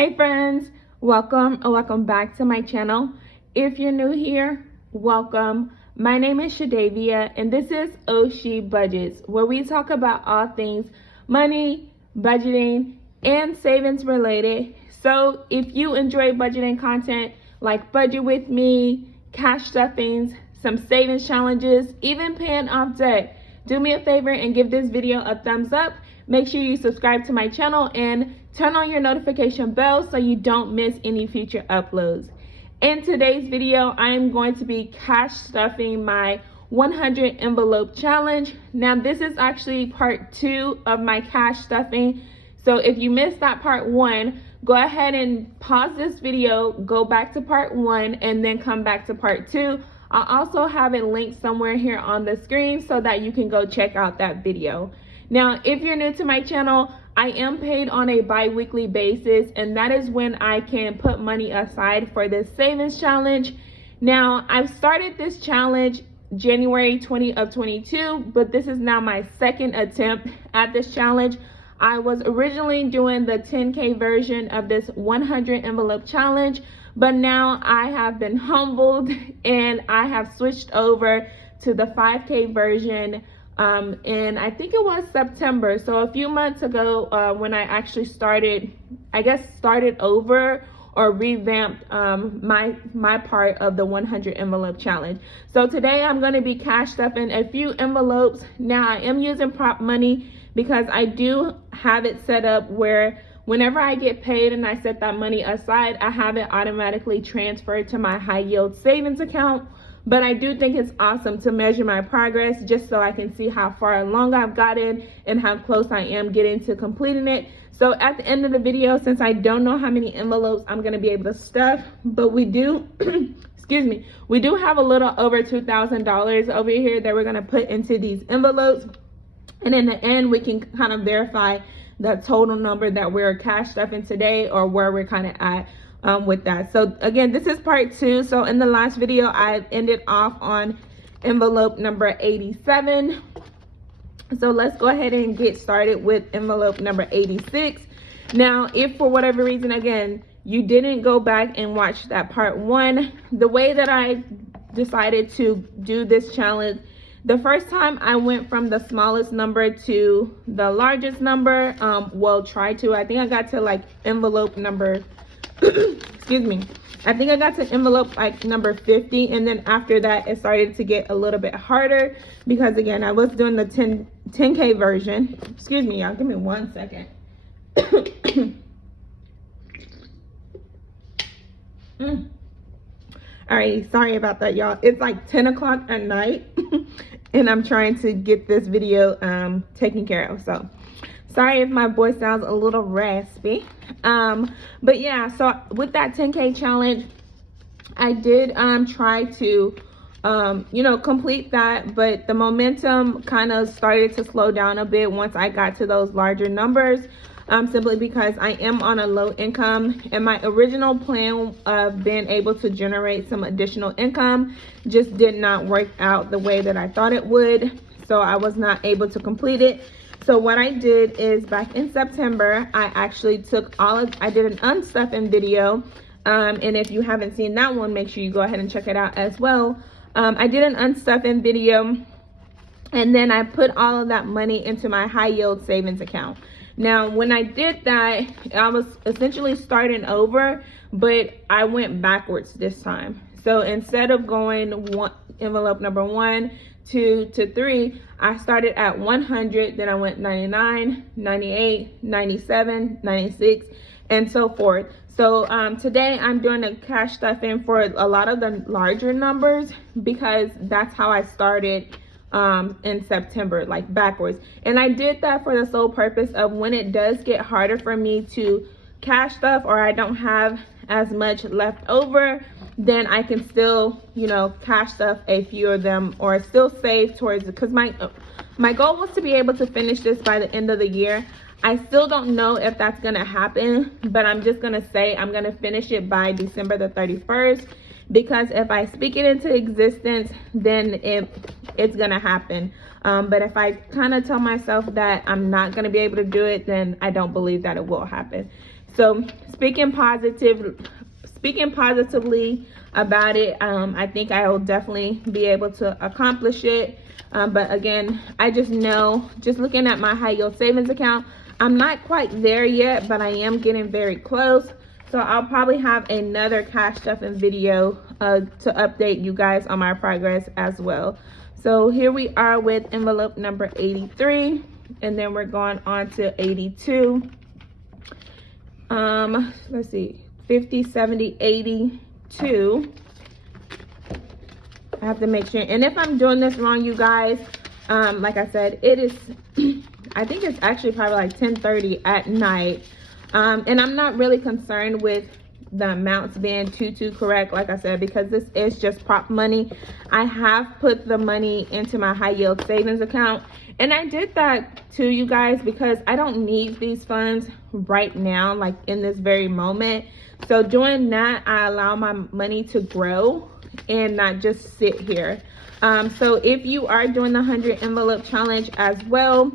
Hey friends, welcome back to my channel. If you're new here, welcome. My name is Shadavia and this is Oshi Budgets, where we talk about all things money, budgeting, and savings related. So if you enjoy budgeting content like budget with me, cash stuffings, some savings challenges, even paying off debt, do me a favor and give this video a thumbs up. Make sure you subscribe to my channel and turn on your notification bell so you don't miss any future uploads. In today's video, I am going to be cash stuffing my 100 envelope challenge. Now, this is actually part 2 of my cash stuffing. So if you missed that part 1, go ahead and pause this video, go back to part 1, and then come back to part 2. I'll also have it linked somewhere here on the screen so that you can go check out that video. Now, if you're new to my channel, I am paid on a bi-weekly basis, and that is when I can put money aside for this savings challenge. Now, I've started this challenge January 20 of 22, but this is now my second attempt at this challenge. I was originally doing the 10K version of this 100 envelope challenge, but now I have been humbled and I have switched over to the 5K version. And I think it was September, so a few months ago, when I actually started over or revamped my part of the 100 envelope challenge. So today I'm going to be cash stuffing a few envelopes. Now I am using prop money because I do have it set up where whenever I get paid and I set that money aside, I have it automatically transferred to my high yield savings account. But I do think it's awesome to measure my progress just so I can see how far along I've gotten and how close I am getting to completing it. So at the end of the video, since I don't know how many envelopes I'm going to be able to stuff, but we do, excuse me, we do have a little over $2,000 over here that we're going to put into these envelopes. And in the end, we can kind of verify the total number that we're cash stuffing today or where we're kind of at with that. So again, this is part 2. So in the last video, I ended off on envelope number 87. So let's go ahead and get started with envelope number 86. Now, if for whatever reason, again, you didn't go back and watch that part 1, the way that I decided to do this challenge, the first time I went from the smallest number to the largest number, I think I got to like envelope number excuse me, I think I got to envelope like number 50, and then after that it started to get a little bit harder because again I was doing the 10K version. Excuse me, y'all, give me 1 second. Alright, sorry about that, y'all. It's like 10 o'clock at night and I'm trying to get this video taken care of, so sorry if my voice sounds a little raspy. But yeah, so with that 10K challenge, I did try to complete that, but the momentum kind of started to slow down a bit once I got to those larger numbers, simply because I am on a low income, and my original plan of being able to generate some additional income just did not work out the way that I thought it would, so I was not able to complete it. So what I did is back in September, I actually I did an unstuffing video. And if you haven't seen that one, make sure you go ahead and check it out as well. I did an unstuffing video, and then I put all of that money into my high yield savings account. Now, when I did that, I was essentially starting over, but I went backwards this time. So instead of going envelope number 1, 2 to 3, I started at 100, then I went 99, 98, 97, 96, and so forth. So today I'm doing a cash stuffing for a lot of the larger numbers because that's how I started in September, like backwards. And I did that for the sole purpose of when it does get harder for me to cash stuff or I don't have as much left over, then I can still, cash stuff a few of them or still save towards it. Because my goal was to be able to finish this by the end of the year. I still don't know if that's going to happen, but I'm just going to say I'm going to finish it by December the 31st. Because if I speak it into existence, then it's going to happen. But if I kind of tell myself that I'm not going to be able to do it, then I don't believe that it will happen. So speaking positively about it, I think I will definitely be able to accomplish it. But again, I just know, just looking at my high yield savings account, I'm not quite there yet, but I am getting very close. So I'll probably have another cash stuffing video to update you guys on my progress as well. So here we are with envelope number 83, and then we're going on to 82. Let's see, 50, 70, 82. I have to make sure. And if I'm doing this wrong, you guys, like I said, it is, I think it's actually probably like 10:30 at night. And I'm not really concerned with the amounts being too correct, like I said, because this is just prop money. I have put the money into my high yield savings account, and I did that too, you guys, because I don't need these funds right now, like in this very moment. So doing that, I allow my money to grow and not just sit here. So if you are doing the 100 envelope challenge as well,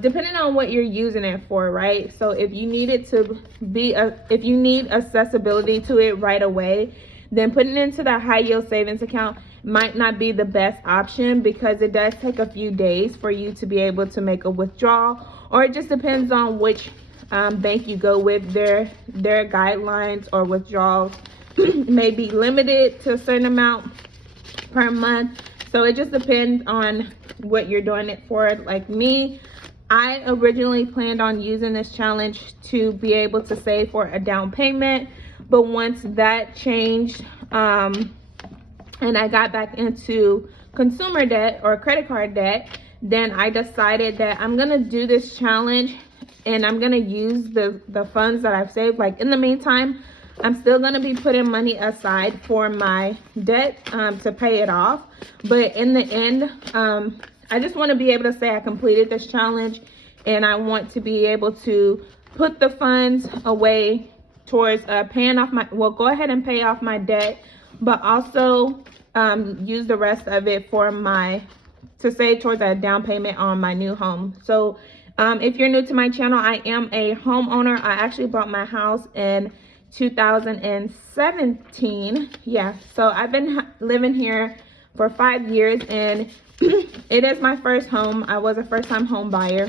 depending on what you're using it for, right? So if you need it to be if you need accessibility to it right away, then putting it into the high yield savings account might not be the best option, because it does take a few days for you to be able to make a withdrawal, or it just depends on which bank you go with. Their guidelines or withdrawals may be limited to a certain amount per month. So it just depends on what you're doing it for. Like me, I originally planned on using this challenge to be able to save for a down payment, but once that changed, and I got back into consumer debt or credit card debt, then I decided that I'm gonna do this challenge and I'm gonna use the funds that I've saved. Like in the meantime, I'm still gonna be putting money aside for my debt to pay it off. But in the end, I just wanna be able to say I completed this challenge, and I want to be able to put the funds away towards paying off my, well, go ahead and pay off my debt, but also use the rest of it for to save towards a down payment on my new home. So if you're new to my channel, I am a homeowner. I actually bought my house in 2017. Yeah, so I've been living here for 5 years, and it is my first home. I was a first-time home buyer,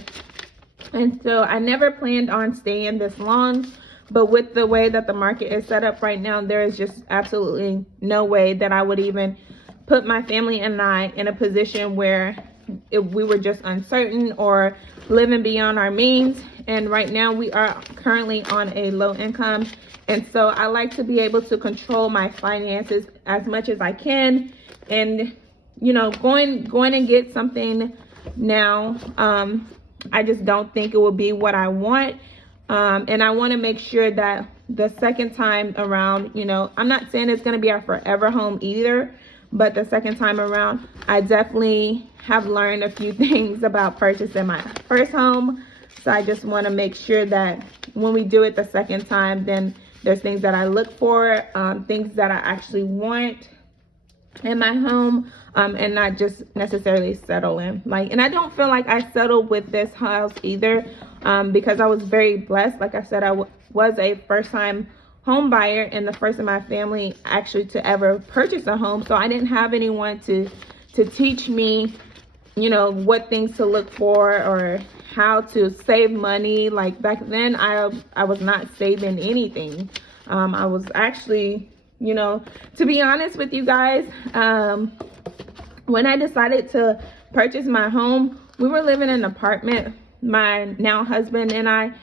and so I never planned on staying this long. But with the way that the market is set up right now, there is just absolutely no way that I would even put my family and I in a position where if we were just uncertain or living beyond our means. And right now we are currently on a low income. And so I like to be able to control my finances as much as I can. And, you know, going and get something now, I just don't think it will be what I want. And I want to make sure that the second time around, you know, I'm not saying it's going to be our forever home either, but the second time around, I definitely have learned a few things about purchasing my first home. So I just want to make sure that when we do it the second time, then there's things that I look for, things that I actually want in my home, and not just necessarily settle in. Like, and I don't feel like I settled with this house either, because I was very blessed. Like I said, I was a first-time home buyer and the first in my family actually to ever purchase a home. So I didn't have anyone to teach me, you know, what things to look for or how to save money. Like back then, I was not saving anything. I was actually, you know, to be honest with you guys, when I decided to purchase my home, we were living in an apartment, my now husband and I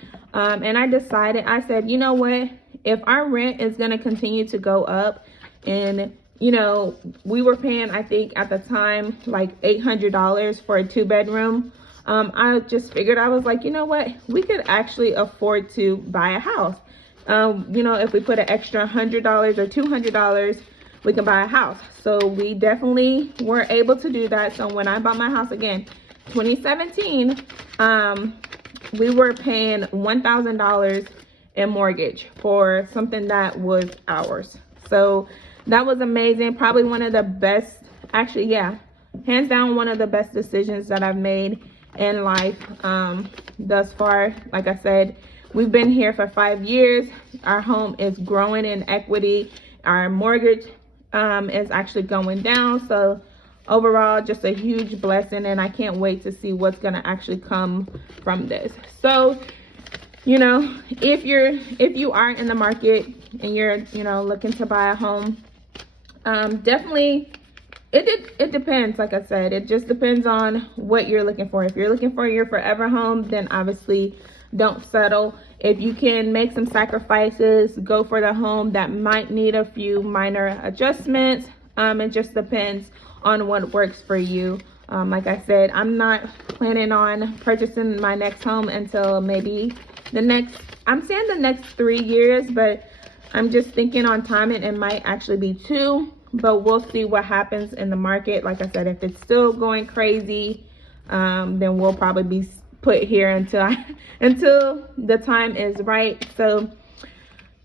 decided, I said, you know what, if our rent is going to continue to go up, and you know, we were paying, I think at the time, like $800 for a 2-bedroom. I just figured, I was like, you know what, we could actually afford to buy a house. You know, if we put an extra $100 or $200, we can buy a house. So we definitely were able to do that. So when I bought my house again, 2017, we were paying $1,000 in mortgage for something that was ours. So that was amazing. Probably one of the best, actually, yeah, hands down, one of the best decisions that I've made in life thus far. Like I said, we've been here for 5 years. Our home is growing in equity. Our mortgage is actually going down. So overall, just a huge blessing, and I can't wait to see what's going to actually come from this. So, you know, if you are in the market and you're, you know, looking to buy a home, definitely it depends. Like I said, it just depends on what you're looking for. If you're looking for your forever home, then obviously don't settle. If you can make some sacrifices, go for the home that might need a few minor adjustments. It just depends on what works for you. Like I said, I'm not planning on purchasing my next home until maybe I'm saying the next 3 years, but I'm just thinking on timing, it might actually be 2, but we'll see what happens in the market. Like I said, if it's still going crazy, then we'll probably be put here until the time is right. So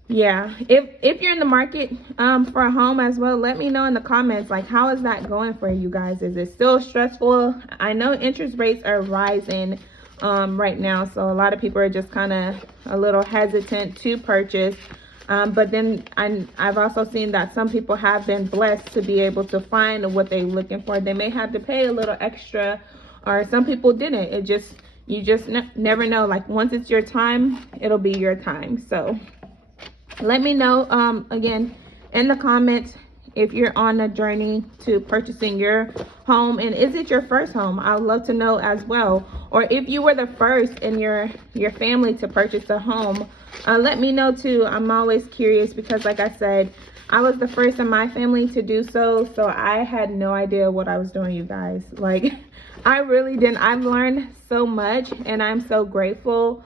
yeah, if you're in the market for a home as well, let me know in the comments, like, how is that going for you guys? Is it still stressful? I know interest rates are rising right now, so a lot of people are just kind of a little hesitant to purchase. But then I've also seen that some people have been blessed to be able to find what they're looking for. They may have to pay a little extra, or some people didn't. You just never know. Like, once it's your time, it'll be your time. So let me know again in the comments if you're on a journey to purchasing your home, and is it your first home? I'd love to know as well. Or if you were the first in your family to purchase a home, let me know too. I'm always curious, because like I said, I was the first in my family to do so, so I had no idea what I was doing, you guys. Like, I really didn't. I've learned so much, and I'm so grateful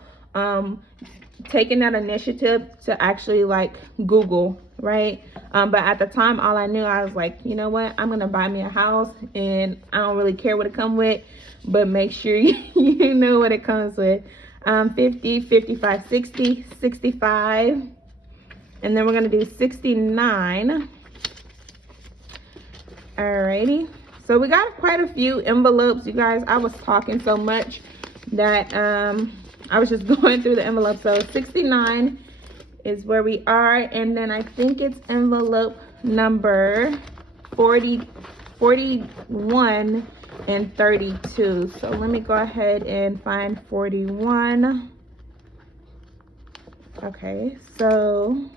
taking that initiative to actually like Google, right? But at the time, all I knew, I was like, you know what, I'm gonna buy me a house, and I don't really care what it comes with, but make sure you know what it comes with. 50, 55, 60, 65, and then we're gonna do 69. Alrighty, so we got quite a few envelopes, you guys. I was talking so much that I was just going through the envelope. So 69 is where we are, and then I think it's envelope number 41 and 32. So let me go ahead and find 41. Okay, so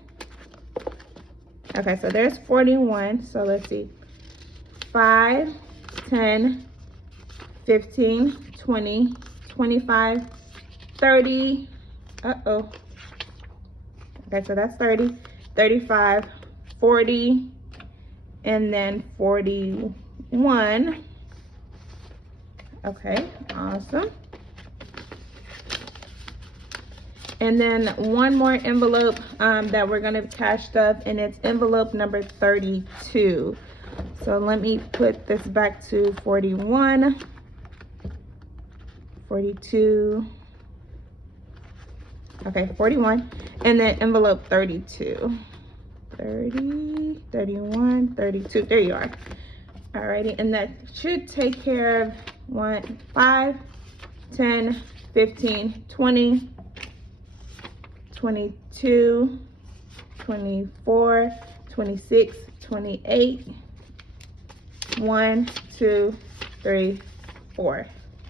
there's 41. So let's see, 5, 10, 15, 20, 25, 30. Okay, so that's 30, 35, 40, and then 41. Okay, awesome. And then one more envelope that we're gonna cash stuff, and it's envelope number 32. So let me put this back to 41, 42. Okay, 41, and then envelope 32. 30, 31, 32. There you are. Alrighty, and that should take care of 5, 10, 15, 20, 22, 24, 26, 28. 1, 2, 3, 4.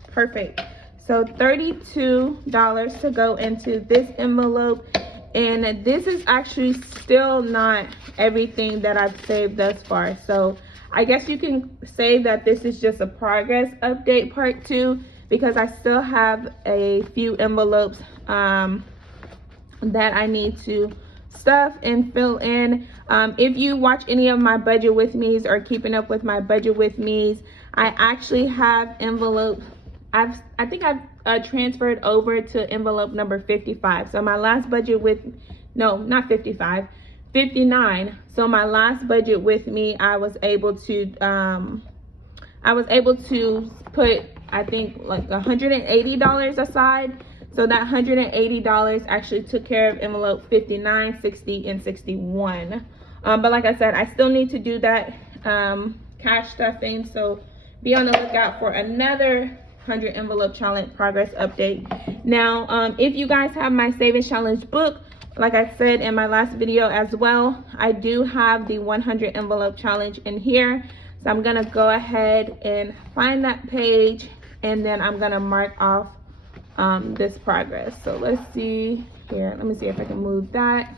Perfect. So $32 to go into this envelope, and this is actually still not everything that I've saved thus far. So I guess you can say that this is just a progress update part 2, because I still have a few envelopes that I need to stuff and fill in. If you watch any of my budget with me's or keeping up with my budget with me's, I actually have envelopes. I think I've transferred over to envelope number 55. So my last budget with, no, not 55, 59. So my last budget with me, I was able to put, I think, like $180 aside. So that $180 actually took care of envelope 59, 60, and 61. But like I said, I still need to do that cash stuffing. So be on the lookout for another 100 envelope challenge progress update. Now, if you guys have my Savings Challenge book, like I said in my last video as well, I do have the 100 envelope challenge in here. So I'm gonna go ahead and find that page, and then I'm gonna mark off this progress. So let's see here. Let me see if I can move that.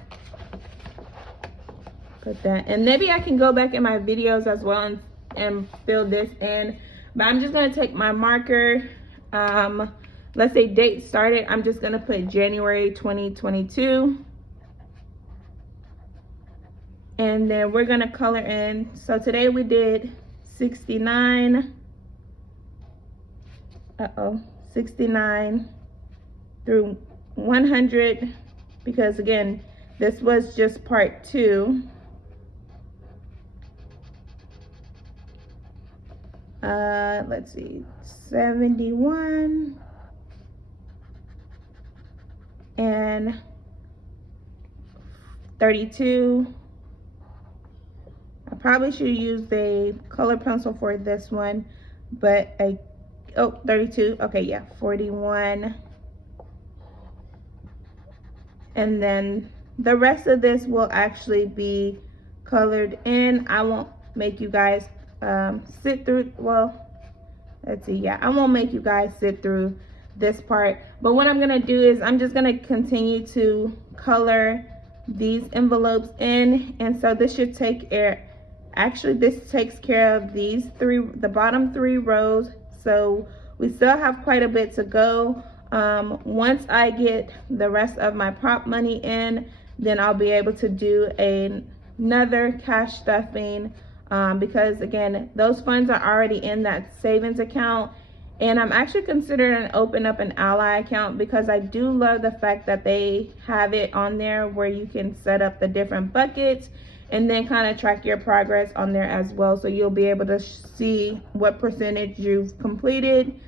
Put that, and maybe I can go back in my videos as well and fill this in. But I'm just gonna take my marker. Let's say date started. I'm just gonna put January 2022. And then we're gonna color in. So today we did 69. 69 through 100, because again, this was just part 2. Let's see, 71 and 32. I probably should use the color pencil for this one, but 32. Okay, yeah, 41. And then the rest of this will actually be colored in. I won't make you guys sit through, well, let's see, yeah, I won't make you guys sit through this part. But what I'm gonna do is I'm just gonna continue to color these envelopes in. And so this should take care, actually this takes care of these the bottom 3 rows. So we still have quite a bit to go. Once I get the rest of my prop money in, then I'll be able to do another cash stuffing, because again, those funds are already in that savings account. And I'm actually considering open up an Ally account, because I do love the fact that they have it on there where you can set up the different buckets and then kind of track your progress on there as well. So you'll be able to see what percentage you've completed.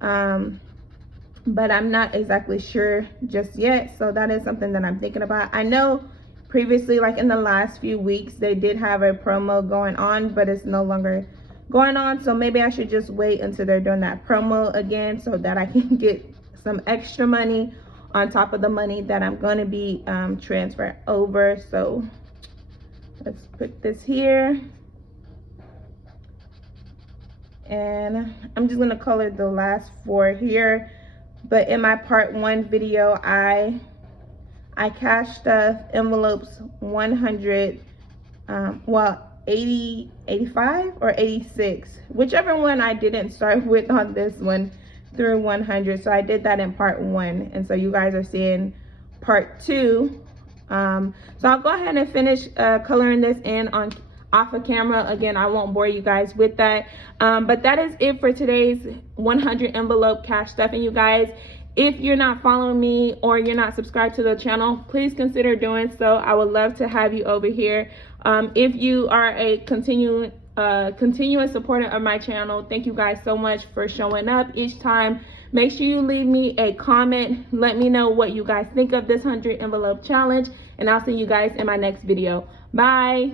But I'm not exactly sure just yet. So that is something that I'm thinking about. I know previously, like in the last few weeks, they did have a promo going on, but it's no longer going on. So maybe I should just wait until they're doing that promo again, so that I can get some extra money on top of the money that I'm going to be transferred over. So let's put this here. And I'm just going to color the last 4 here. But in my part 1 video, I cash stuff envelopes 100, well, 80, 85 or 86, whichever one I didn't start with on this one, through 100. So I did that in part 1, and so you guys are seeing part 2. So I'll go ahead and finish coloring this in off of camera. Again, I won't bore you guys with that. But that is it for today's 100 envelope cash stuffing, you guys. If you're not following me or you're not subscribed to the channel, please consider doing so. I would love to have you over here. If you are a continuous supporter of my channel, thank you guys so much for showing up each time. Make sure you leave me a comment. Let me know what you guys think of this 100 envelope challenge, and I'll see you guys in my next video. Bye.